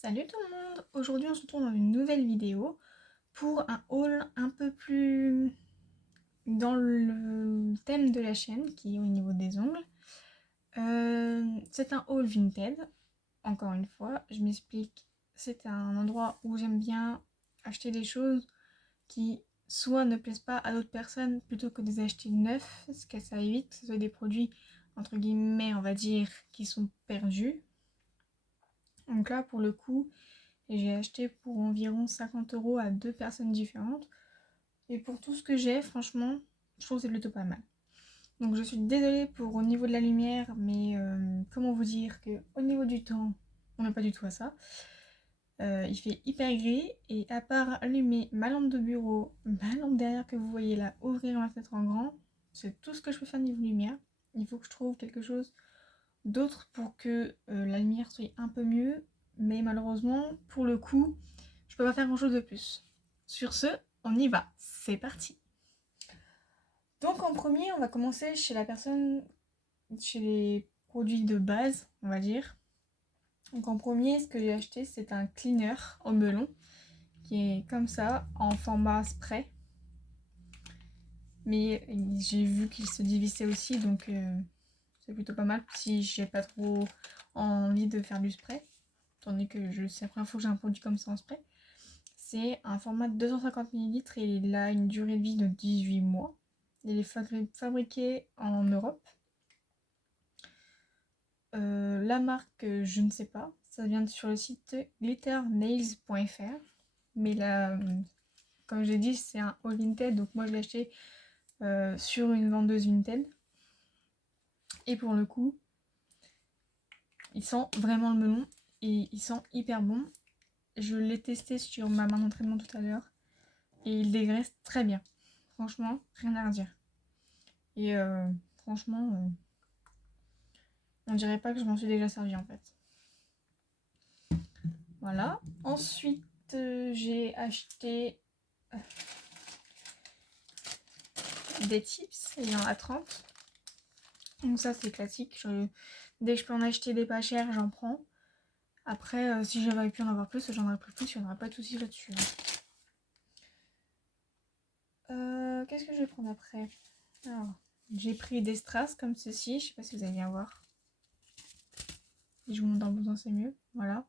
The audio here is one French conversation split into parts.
Salut tout le monde! Aujourd'hui on se retrouve dans une nouvelle vidéo pour un haul un peu plus dans le thème de la chaîne qui est au niveau des ongles. C'est un haul Vinted, encore une fois, je m'explique. C'est un endroit où j'aime bien acheter des choses qui soit ne plaisent pas à d'autres personnes plutôt que de les acheter neufs, ce que ça évite, que ce soit des produits entre guillemets on va dire qui sont perdus. Donc là pour le coup et j'ai acheté pour environ 50 € à deux personnes différentes. Et pour tout ce que j'ai, franchement, je trouve que c'est plutôt pas mal. Donc je suis désolée pour au niveau de la lumière, mais comment vous dire que au niveau du temps, on n'a pas du tout à ça. Il fait hyper gris et à part allumer ma lampe de bureau, ma lampe derrière que vous voyez là, ouvrir ma fenêtre en grand, c'est tout ce que je peux faire niveau lumière. Il faut que je trouve quelque chose d'autre pour que la lumière soit un peu mieux, mais malheureusement, pour le coup, je peux pas faire grand chose de plus. Sur ce, on y va, c'est parti. Donc en premier, on va commencer chez la personne, chez les produits de base, on va dire. Donc en premier, ce que j'ai acheté, c'est un cleaner au melon, qui est comme ça, en format spray. Mais j'ai vu qu'il se dévissait aussi, donc c'est plutôt pas mal si j'ai pas trop envie de faire du spray. Tandis que c'est la première fois que j'ai un produit comme ça en spray. C'est un format de 250 ml et il a une durée de vie de 18 mois. Il est fabriqué en Europe. La marque, je ne sais pas. Ça vient sur le site glitternails.fr. Mais là, comme j'ai dit, c'est un All Vinted. Donc moi, je l'ai acheté sur une vendeuse Vinted. Et pour le coup, il sent vraiment le melon. Et il sent hyper bon. Je l'ai testé sur ma main d'entraînement tout à l'heure. Et il dégraisse très bien. Franchement, rien à redire. Et franchement, on dirait pas que je m'en suis déjà servi en fait. Voilà. Ensuite, j'ai acheté des chips. Il y en a 30. Donc ça, c'est classique. Dès que je peux en acheter des pas chers, j'en prends. Après, si j'avais pu en avoir plus, j'en aurais pris plus. Il n'y en aurait pas de soucis là-dessus. Qu'est-ce que je vais prendre après? Alors, j'ai pris des strass comme ceci. Je sais pas si vous allez bien voir. Si je vous montre dans le besoin, c'est mieux. Voilà.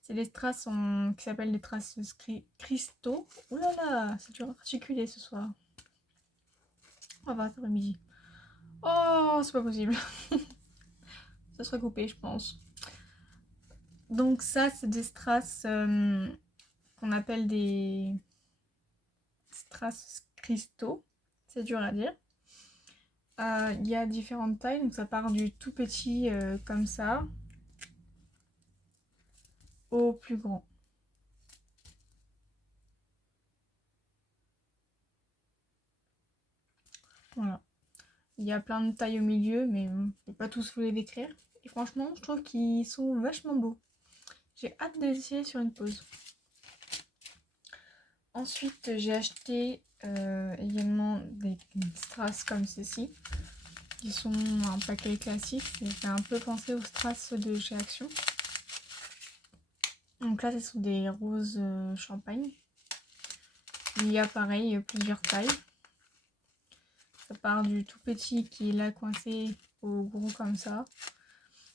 C'est les strass qui s'appellent les strass cristaux. Ouh là là, c'est dur à articuler ce soir. On va voir cet après-midi. Oh, c'est pas possible. Ça sera coupé, je pense. Donc ça, c'est des strass qu'on appelle des strass cristaux. C'est dur à dire. Il y a différentes tailles, donc ça part du tout petit comme ça au plus grand. Voilà. Il y a plein de tailles au milieu, mais je ne vais pas tous vous les décrire. Et franchement, je trouve qu'ils sont vachement beaux. J'ai hâte de les essayer sur une pause. Ensuite, j'ai acheté également des strass comme ceci, qui sont un paquet classique. Ça fait un peu penser aux strass de chez Action. Donc là, ce sont des roses champagne. Il y a pareil plusieurs tailles. Ça part du tout petit qui est là coincé au gros comme ça.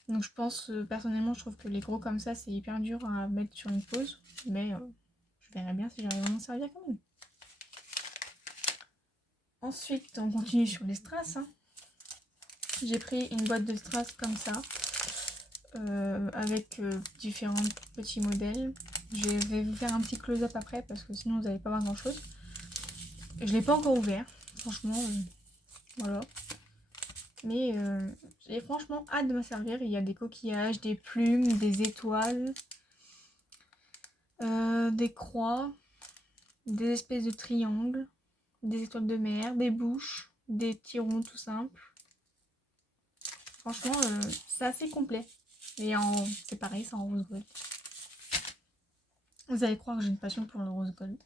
Donc je pense, personnellement, je trouve que les gros comme ça, c'est hyper dur à mettre sur une pause. Mais je verrai bien si j'arrive à m'en servir quand même. Ensuite, on continue sur les strass. J'ai pris une boîte de strass comme ça, avec différents petits modèles. Je vais vous faire un petit close-up après parce que sinon vous n'allez pas voir grand chose. Je ne l'ai pas encore ouvert, franchement, voilà. Mais j'ai franchement hâte de me servir. Il y a des coquillages, des plumes, des étoiles, des croix, des espèces de triangles, des étoiles de mer, des bouches, des petits ronds tout simples. Franchement, c'est assez complet. Et c'est pareil, c'est en rose gold. Vous allez croire que j'ai une passion pour le rose gold.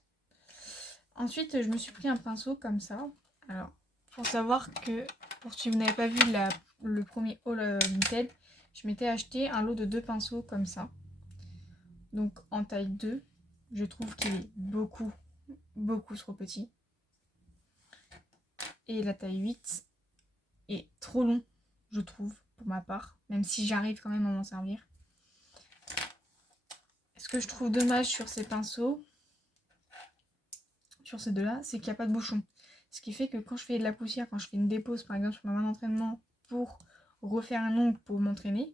Ensuite, je me suis pris un pinceau comme ça. Alors, faut savoir que, si vous n'avez pas vu le premier haul Vinted, je m'étais acheté un lot de 2 pinceaux comme ça. Donc en taille 2, je trouve qu'il est beaucoup trop petit. Et la taille 8 est trop long, je trouve, pour ma part, même si j'arrive quand même à m'en servir. Ce que je trouve dommage sur ces pinceaux, sur ces deux-là, c'est qu'il n'y a pas de bouchon. Ce qui fait que quand je fais de la poussière, quand je fais une dépose par exemple sur ma main d'entraînement pour refaire un ongle pour m'entraîner,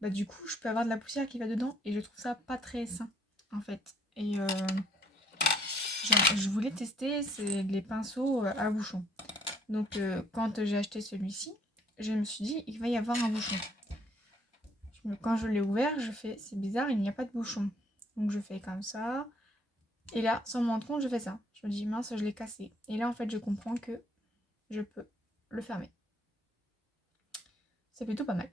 bah du coup je peux avoir de la poussière qui va dedans et je trouve ça pas très sain en fait. Et je voulais tester les pinceaux à bouchon. Donc quand j'ai acheté celui-ci, je me suis dit il va y avoir un bouchon. Quand je l'ai ouvert, je fais c'est bizarre, il n'y a pas de bouchon. Donc je fais comme ça. Et là, sans me rendre compte, je fais ça. Je me dis mince, je l'ai cassé. Et là en fait je comprends que je peux le fermer. C'est plutôt pas mal.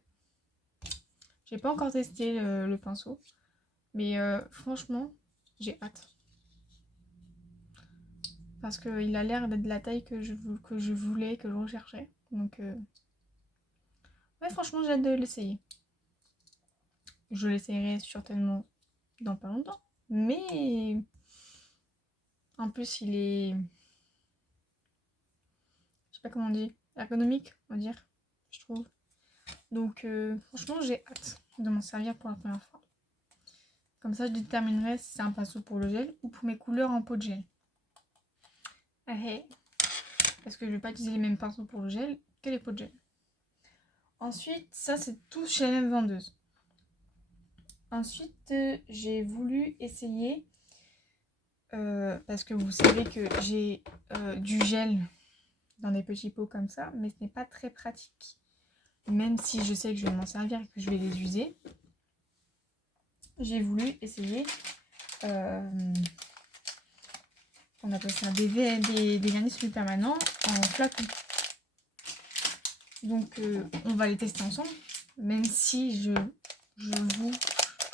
J'ai pas encore testé le pinceau. Mais franchement, j'ai hâte. Parce qu'il a l'air d'être de la taille que je voulais, que je recherchais. Donc ouais, franchement, j'ai hâte de l'essayer. Je l'essayerai certainement dans pas longtemps. Mais en plus, il est... Je sais pas comment on dit. Ergonomique, on va dire. Je trouve. Donc franchement, j'ai hâte de m'en servir pour la première fois. Comme ça, je déterminerai si c'est un pinceau pour le gel ou pour mes couleurs en pot de gel. Hey. Parce que je vais pas utiliser les mêmes pinceaux pour le gel que les pots de gel. Ensuite, ça c'est tout chez la même vendeuse. Ensuite, j'ai voulu essayer, parce que vous savez que j'ai du gel dans des petits pots comme ça, mais ce n'est pas très pratique. Même si je sais que je vais m'en servir et que je vais les user, j'ai voulu essayer, on appelle ça des vernis semi-permanents en flacon. Donc on va les tester ensemble, même si j'avoue,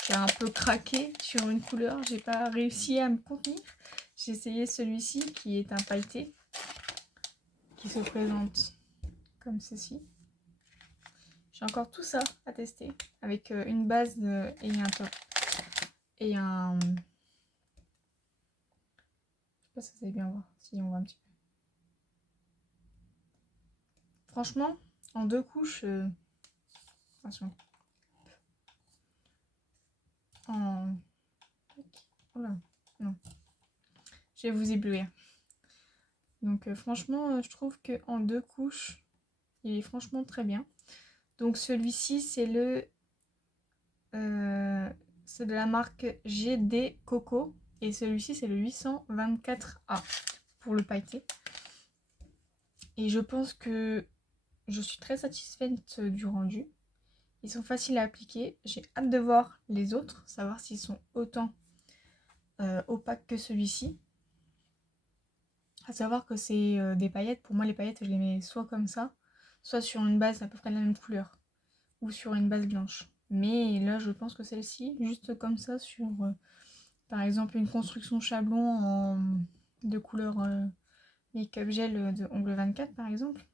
j'ai un peu craqué sur une couleur, j'ai pas réussi à me contenir. J'ai essayé celui-ci qui est un pailleté, qui se présente comme ceci. J'ai encore tout ça à tester, avec une base et un top. Et un... Je sais pas si vous allez bien voir, si on voit un petit peu. Franchement, en 2 couches... Attention. En... Oh là, non. Je vais vous éblouir. Donc franchement, je trouve qu'en 2 couches, il est franchement très bien. Donc celui-ci, c'est c'est de la marque GD Coco. Et celui-ci, c'est le 824A pour le pailleté. Et je pense que je suis très satisfaite du rendu. Ils sont faciles à appliquer. J'ai hâte de voir les autres, savoir s'ils sont autant opaques que celui-ci. À savoir que c'est des paillettes. Pour moi, les paillettes, je les mets soit comme ça, soit sur une base à peu près de la même couleur, ou sur une base blanche. Mais là, je pense que celle-ci, juste comme ça, sur par exemple une construction chablon de couleur make-up gel de Ongle 24 par exemple,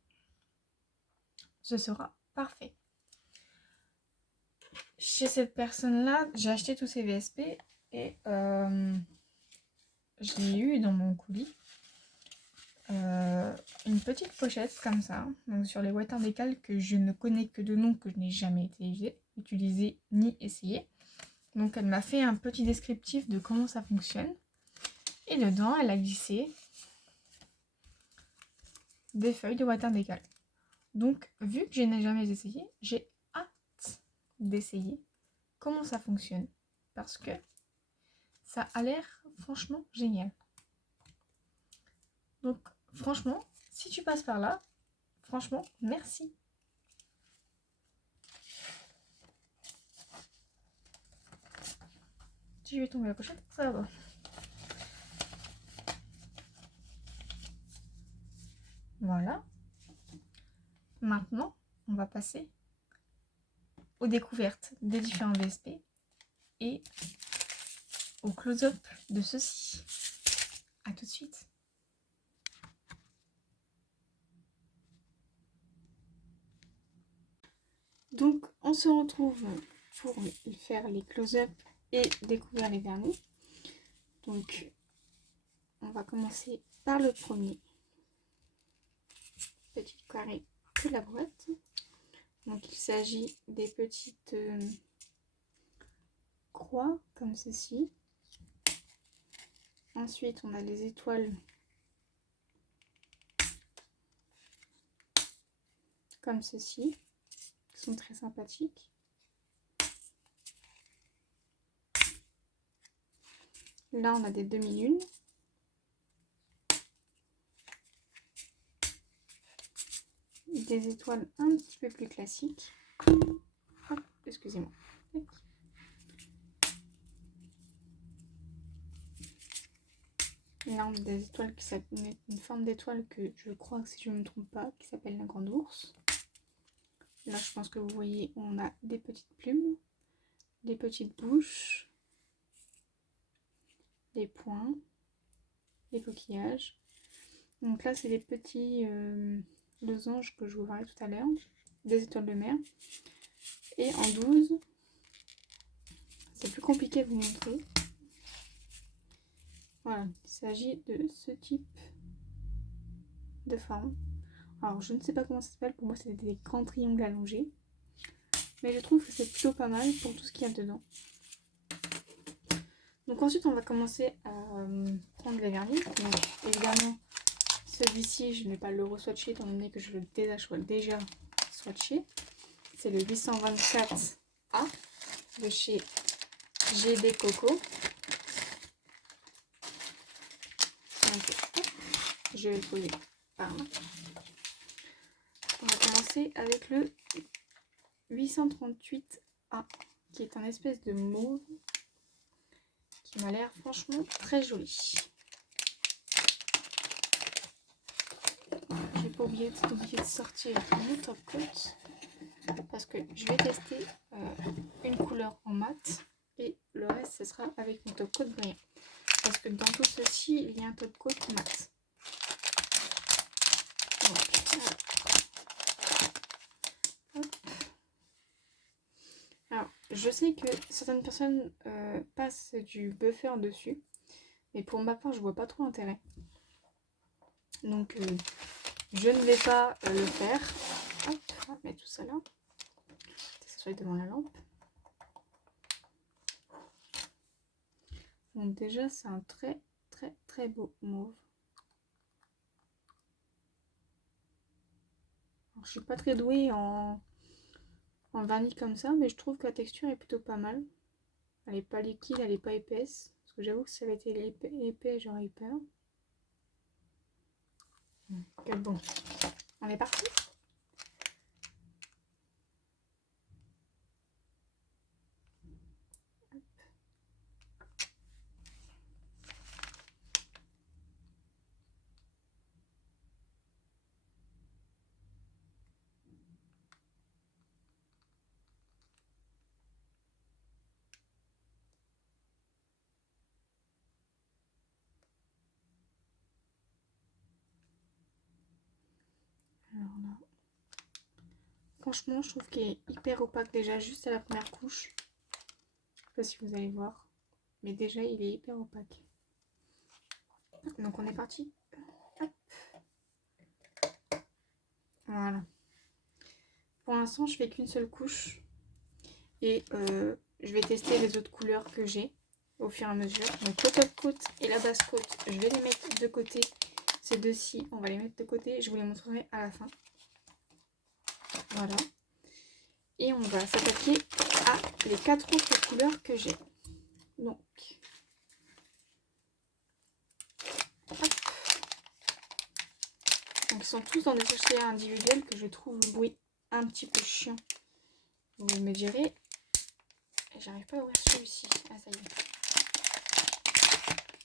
ce sera parfait. Chez cette personne-là, j'ai acheté tous ces VSP et j'ai eu dans mon colis une petite pochette comme ça, donc sur les Wet n Decal que je ne connais que de nom, que je n'ai jamais utilisé ni essayé. Donc elle m'a fait un petit descriptif de comment ça fonctionne. Et dedans, elle a glissé des feuilles de Wet n Decal. Donc, vu que je n'ai jamais essayé, j'ai hâte d'essayer comment ça fonctionne. Parce que ça a l'air franchement génial. Donc, franchement, si tu passes par là, franchement, merci. Si je vais tomber la pochette, ça va. Voilà. Maintenant, on va passer aux découvertes des différents VSP et au close-up de ceux-ci. A tout de suite. Donc, on se retrouve pour faire les close-up et découvert les vernis. Donc on va commencer par le premier. Petit carré de la boîte. Donc il s'agit des petites croix comme ceci. Ensuite on a les étoiles comme ceci, qui sont très sympathiques. Là on a des demi-lunes. Des étoiles un petit peu plus classiques. Hop, excusez-moi. Là on a des étoiles qui s'appellent une forme d'étoile que je crois, si je ne me trompe pas, qui s'appelle la grande ours. Là je pense que vous voyez, on a des petites plumes, des petites bouches, des points, des coquillages. Donc là c'est des petits losanges que je vous verrai tout à l'heure, des étoiles de mer. Et en 12, c'est plus compliqué à vous montrer. Voilà, il s'agit de ce type de forme. Alors je ne sais pas comment ça s'appelle, pour moi c'est des grands triangles allongés. Mais je trouve que c'est plutôt pas mal pour tout ce qu'il y a dedans. Donc ensuite on va commencer à prendre les vernis. Donc évidemment celui-ci je ne vais pas le re-swatcher étant donné que je le déjà swatché. C'est le 824A de chez GD Coco. Donc, je vais le poser par là. On va commencer avec le 838A qui est un espèce de mauve qui m'a l'air franchement très joli. J'ai pas oublié de sortir mon top coat parce que je vais tester une couleur en mat et le reste ce sera avec mon top coat brillant parce que dans tout ceci il y a un top coat mat. Donc, alors, je sais que certaines personnes passent du buffer dessus, mais pour ma part je vois pas trop l'intérêt. Donc je ne vais pas le faire. Hop, on va mettre tout ça là. Que ça soit devant la lampe. Donc déjà c'est un très beau mauve. Alors, je suis pas très douée en vernis comme ça, mais je trouve que la texture est plutôt pas mal. Elle est pas liquide, elle est pas épaisse. Parce que j'avoue que si ça avait été épais, j'aurais eu peur. Donc bon, on est parti. Alors là, franchement, je trouve qu'il est hyper opaque déjà, juste à la première couche. Je sais pas si vous allez voir, mais déjà il est hyper opaque. Donc on est parti. Hop. Voilà. Pour l'instant, je fais qu'une seule couche et je vais tester les autres couleurs que j'ai au fur et à mesure. Donc le top coat et la base coat, je vais les mettre de côté. Ces deux-ci, on va les mettre de côté. Je vous les montrerai à la fin. Voilà. Et on va s'attaquer à les 4 autres couleurs que j'ai. Donc, hop. Donc ils sont tous dans des sachets individuels que je trouve le bruit un petit peu chiant. Vous me direz. J'arrive pas à ouvrir celui-ci. Ah ça y est.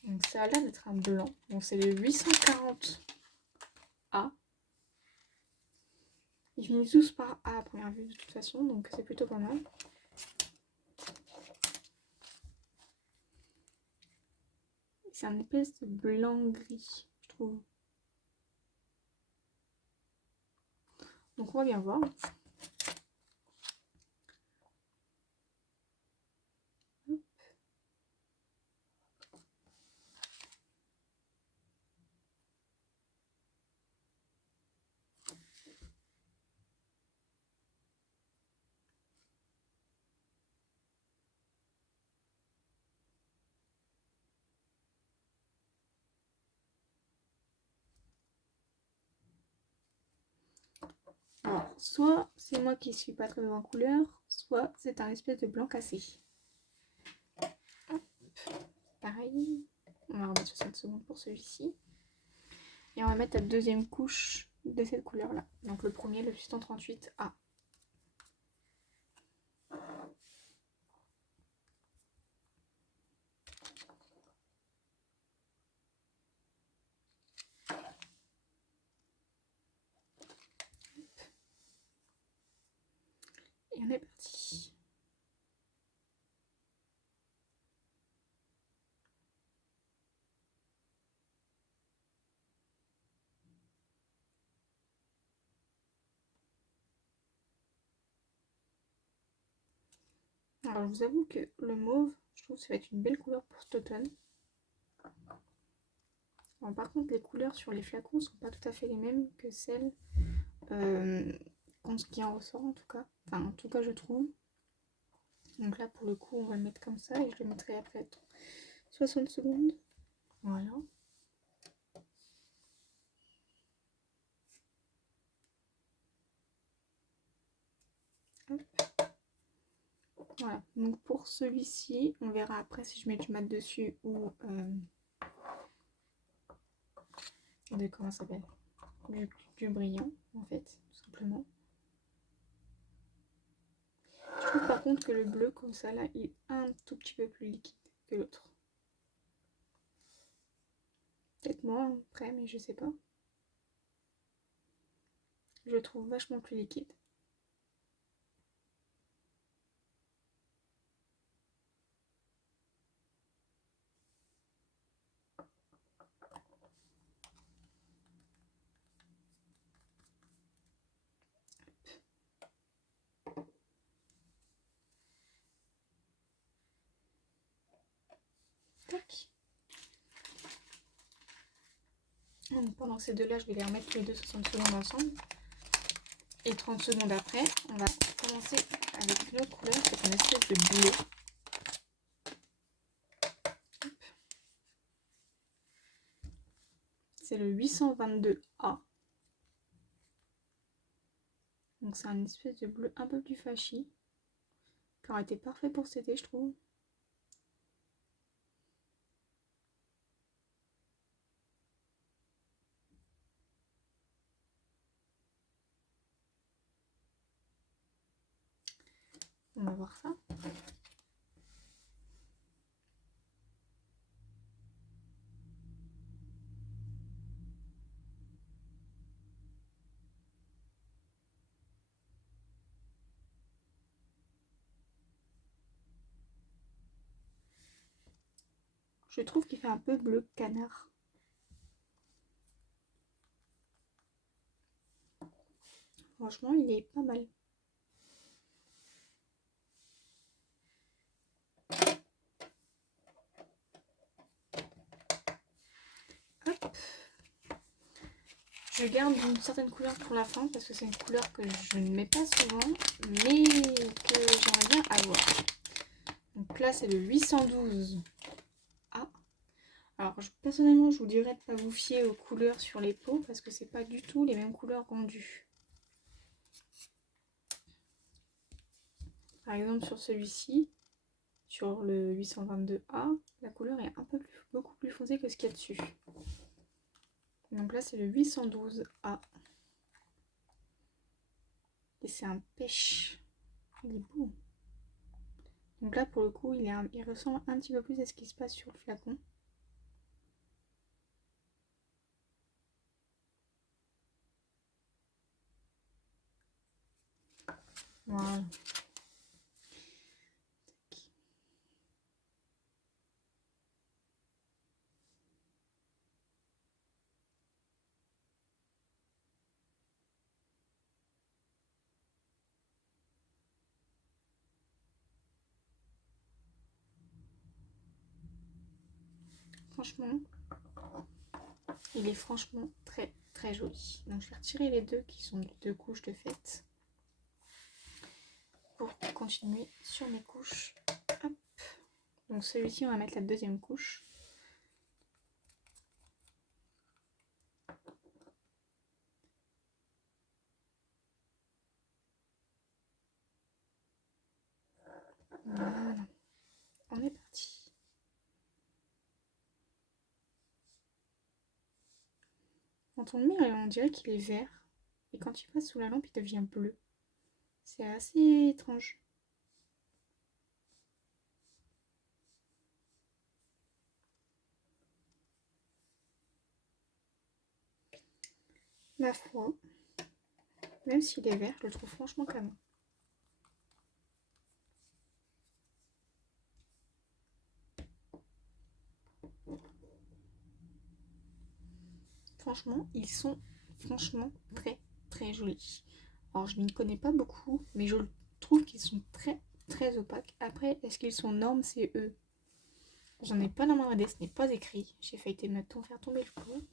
Donc ça a l'air d'être un blanc. Donc c'est le 840A. Ils finissent tous par A à première vue de toute façon, donc c'est plutôt pas mal. C'est un espèce de blanc gris, je trouve. Donc on va bien voir. Alors, soit c'est moi qui suis pas très bonne en couleur, soit c'est un espèce de blanc cassé. Hop. Pareil, on va remettre 60 secondes pour celui-ci. Et on va mettre la deuxième couche de cette couleur-là. Donc le premier, le 838A. Et on est parti. Alors je vous avoue que le mauve, je trouve que ça va être une belle couleur pour cet automne. Alors, par contre, les couleurs sur les flacons sont pas tout à fait les mêmes que celles qui en ressort en tout cas. Enfin, en tout cas, je trouve. Donc là, pour le coup, on va le mettre comme ça et je le mettrai après 60 secondes. Voilà. Hop. Voilà. Donc pour celui-ci, on verra après si je mets du mat dessus ou de comment ça s'appelle, du brillant en fait, tout simplement. Je trouve par contre que le bleu comme ça là, il est un tout petit peu plus liquide que l'autre. Peut-être moi après, mais je sais pas. Je le trouve vachement plus liquide. Tac. Donc pendant ces deux là, je vais les remettre tous les deux 60 secondes ensemble. Et 30 secondes après, on va commencer avec une autre couleur, c'est une espèce de bleu. C'est le 822A. Donc c'est un espèce de bleu un peu plus flashy, qui aurait été parfait pour cet été, je trouve. On va voir ça. Je trouve qu'il fait un peu bleu canard. Franchement, il est pas mal. Hop. Je garde une certaine couleur pour la fin parce que c'est une couleur que je ne mets pas souvent, mais que j'aimerais bien avoir. Donc là, c'est le 812A. Alors, personnellement, je vous dirais de ne pas vous fier aux couleurs sur les pots parce que c'est pas du tout les mêmes couleurs rendues. Par exemple, sur celui-ci, sur le 822A, la couleur est beaucoup plus foncée que ce qu'il y a dessus. Donc là, c'est le 812A. Et c'est un pêche. Il est beau. Donc là, pour le coup, il ressemble un petit peu plus à ce qui se passe sur le flacon. Voilà. Franchement, il est franchement très très joli. Donc je vais retirer les deux qui sont deux couches de fête pour continuer sur mes couches. Hop. Donc celui-ci, on va mettre la deuxième couche. Quand on le met, on dirait qu'il est vert. Et quand il passe sous la lampe, il devient bleu. C'est assez étrange. Ma foi, même s'il est vert, je le trouve franchement canon. Franchement, ils sont très très jolis. Alors je n'y connais pas beaucoup, mais je trouve qu'ils sont très très opaques. Après, est-ce qu'ils sont normes, c'est eux? J'en ai pas la moindre idée, ce n'est pas écrit. J'ai failli faire tomber le pot.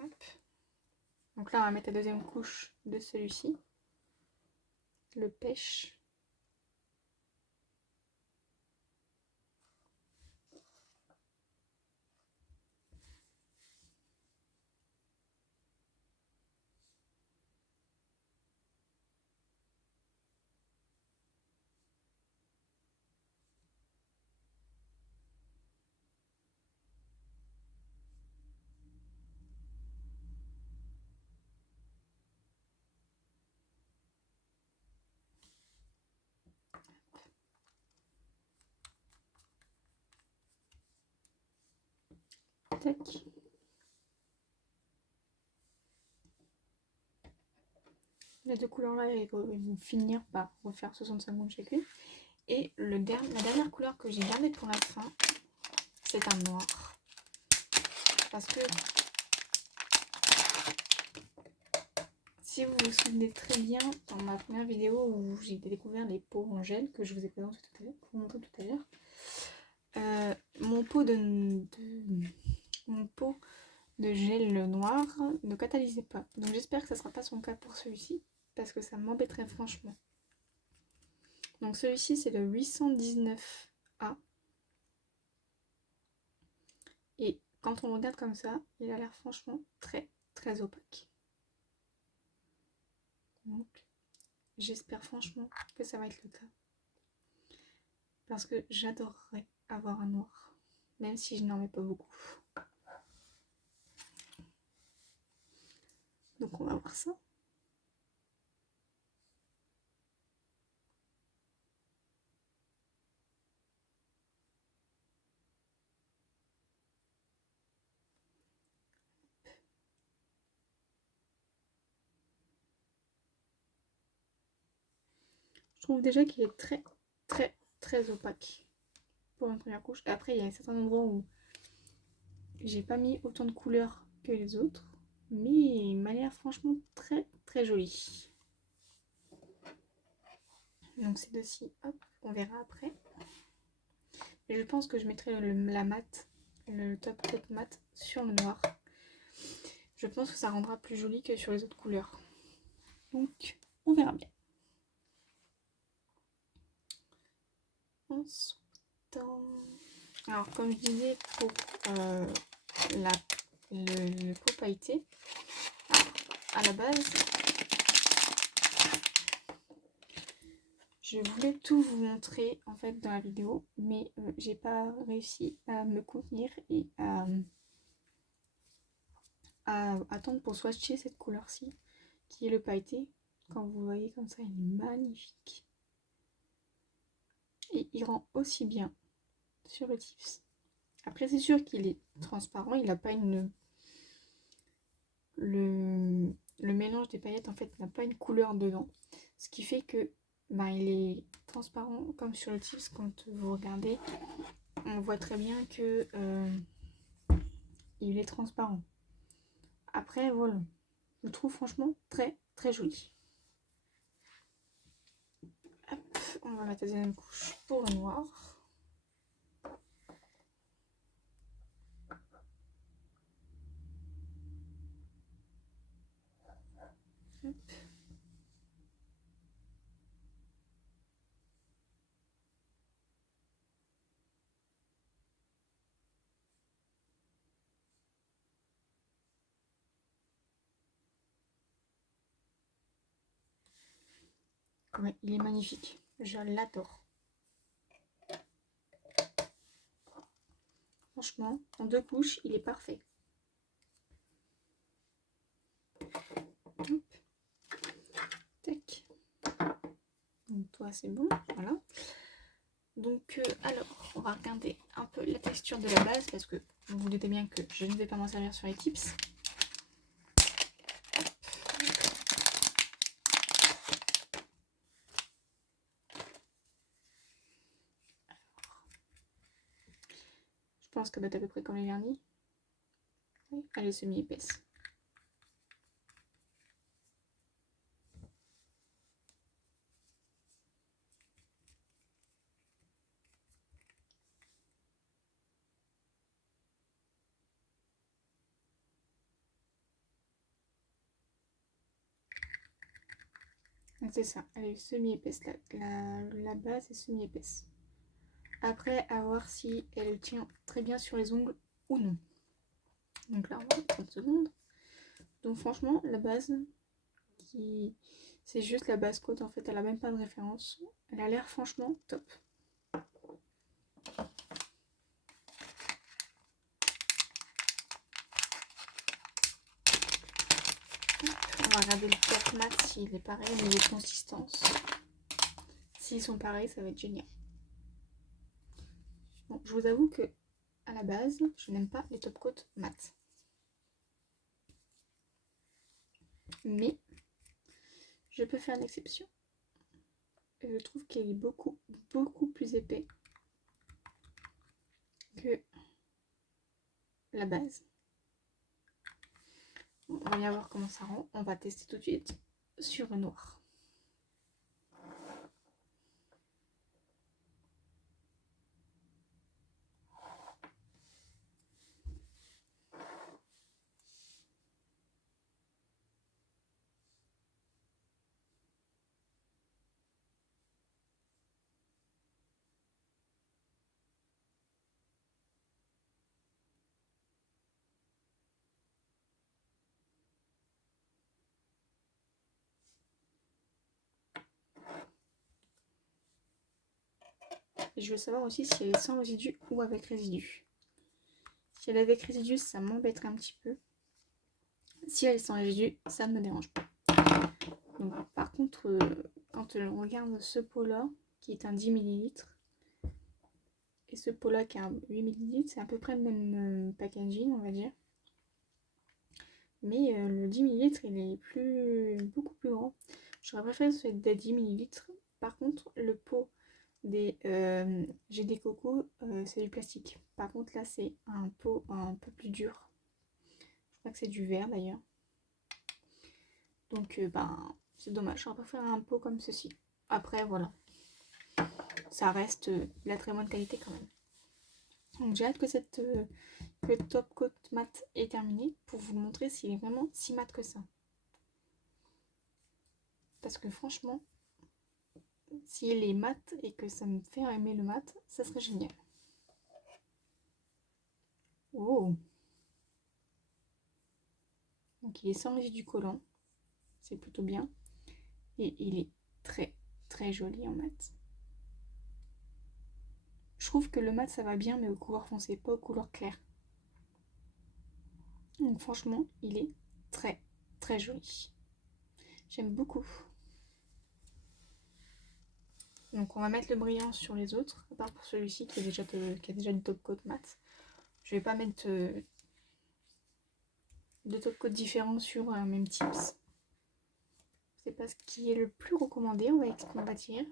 Hop. Donc là, on va mettre la deuxième couche de celui-ci. Le pêche. Tac. Les deux couleurs là, ils vont finir par refaire 65 secondes chacune. Et la dernière couleur que j'ai gardée pour la fin, c'est un noir. Parce que si vous vous souvenez très bien, dans ma première vidéo où j'ai découvert les pots en gel que je vous ai présenté tout à l'heure, mon pot de gel noir ne catalysait pas. Donc j'espère que ça ne sera pas son cas pour celui-ci, parce que ça m'embêterait franchement. Donc celui-ci c'est le 819A. Et quand on regarde comme ça, il a l'air franchement très très opaque. Donc j'espère franchement que ça va être le cas. Parce que j'adorerais avoir un noir, même si je n'en mets pas beaucoup. Donc on va voir ça. Je trouve déjà qu'il est très très très opaque pour une première couche. Après il y a certains endroits où j'ai pas mis autant de couleurs que les autres, mais il m'a l'air franchement très très joli. Donc ces deux-ci, hop, on verra après. Et je pense que je mettrai la mat, le top coat mat sur le noir. Je pense que ça rendra plus joli que sur les autres couleurs. Donc on verra bien. Ensuite, alors comme je disais pour le pot pailleté, à la base, je voulais tout vous montrer en fait dans la vidéo, mais j'ai pas réussi à me contenir et à attendre pour swatcher cette couleur-ci, qui est le pailleté. Quand vous voyez comme ça, il est magnifique. Et il rend aussi bien sur le tips. Après, c'est sûr qu'il est transparent, il n'a pas une... Le mélange des paillettes en fait n'a pas une couleur dedans. Ce qui fait que il est transparent comme sur le tips. Quand vous regardez, on voit très bien que il est transparent. Après, voilà. Je le trouve franchement très très joli. Hop, on va mettre la deuxième couche pour le noir. Hop. Ouais, il est magnifique. Je l'adore. Franchement, en deux couches, il est parfait. soit assez bon. Voilà. Donc alors, on va regarder un peu la texture de la base parce que vous vous doutez bien que je ne vais pas m'en servir sur les tips. Je pense qu'elle doit être à peu près comme les vernis. Oui, elle est semi-épaisse. C'est ça, elle est semi-épaisse. La base est semi-épaisse. Après, à voir si elle tient très bien sur les ongles ou non. Donc là, on va 30 secondes. Donc franchement, la base, c'est juste la base coat. En fait, elle a même pas de référence. Elle a l'air franchement top. On va regarder le top mat s'il est pareil au niveau de consistance. S'ils sont pareils, ça va être génial. Bon, je vous avoue que à la base, je n'aime pas les top coat mat. Mais je peux faire une exception. Je trouve qu'il est beaucoup plus épais que la base. Bon, on va bien voir comment ça rend. On va tester tout de suite sur le noir. Et je veux savoir aussi si elle est sans résidu ou avec résidu. Si elle est avec résidu, ça m'embêterait un petit peu. Si elle est sans résidu, ça ne me dérange pas. Donc, par contre, quand on regarde ce pot-là, qui est un 10 ml, et ce pot-là qui est un 8 ml, c'est à peu près le même packaging, on va dire. Mais le 10 ml, il est beaucoup plus grand. J'aurais préféré que ce soit des 10 ml. Par contre, le pot des GD Coco, c'est du plastique. Par contre, là, c'est un pot un peu plus dur. Je crois que c'est du verre d'ailleurs. Donc, c'est dommage. J'aurais préféré un pot comme ceci. Après, voilà. Ça reste de la très bonne qualité quand même. Donc, j'ai hâte que que top coat mat est terminé pour vous montrer s'il est vraiment si mat que ça. Parce que franchement, s'il est mat et que ça me fait aimer le mat, ça serait génial. Oh! Donc il est sans résidu collant, c'est plutôt bien. Et il est très joli en mat. Je trouve que le mat ça va bien mais aux couleurs foncées, pas aux couleurs claires. Donc franchement, il est très joli. J'aime beaucoup. Donc on va mettre le brillant sur les autres, à part pour celui-ci qui a déjà du top coat mat. Je vais pas mettre de top coat différents sur même tips. C'est pas ce qui est le plus recommandé, on va dire.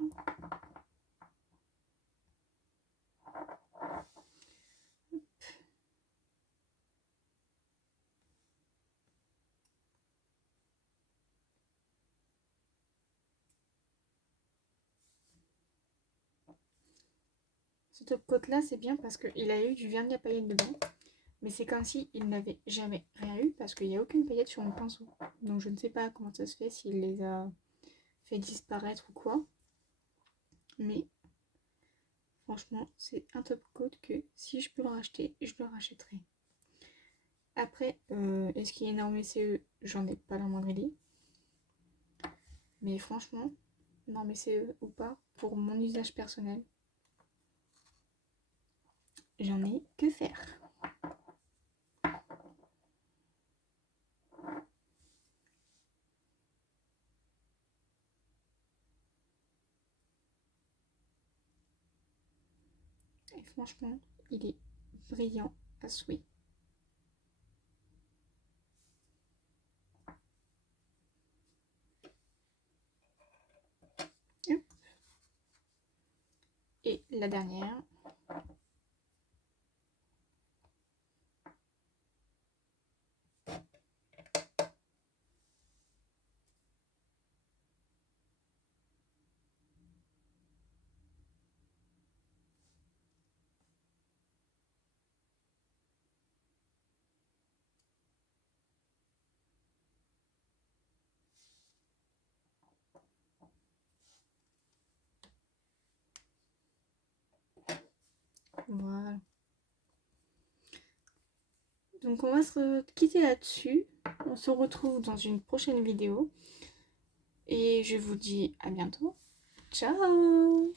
Ce top coat là c'est bien parce qu'il a eu du vernis à paillettes dedans. Mais c'est comme si il n'avait jamais rien eu parce qu'il n'y a aucune paillette sur mon pinceau. Donc je ne sais pas comment ça se fait, s'il les a fait disparaître ou quoi. Mais franchement, c'est un top coat que si je peux le racheter, je le rachèterai. Après, est-ce qu'il y a une norme CE? J'en ai pas la moindre idée. Mais franchement, norme CE ou pas, pour mon usage personnel, j'en ai que faire. Et franchement, il est brillant à souhait. Et la dernière. Voilà. Donc on va se quitter là-dessus. On se retrouve dans une prochaine vidéo. Et je vous dis à bientôt. Ciao!